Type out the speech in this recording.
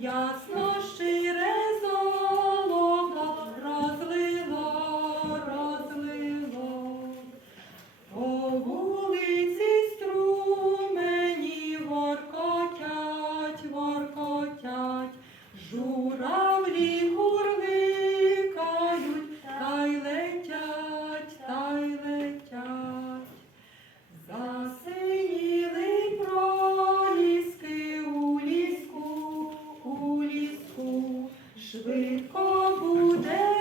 Ясно щире золото розлило, розлило, по вулиці. швидко буде.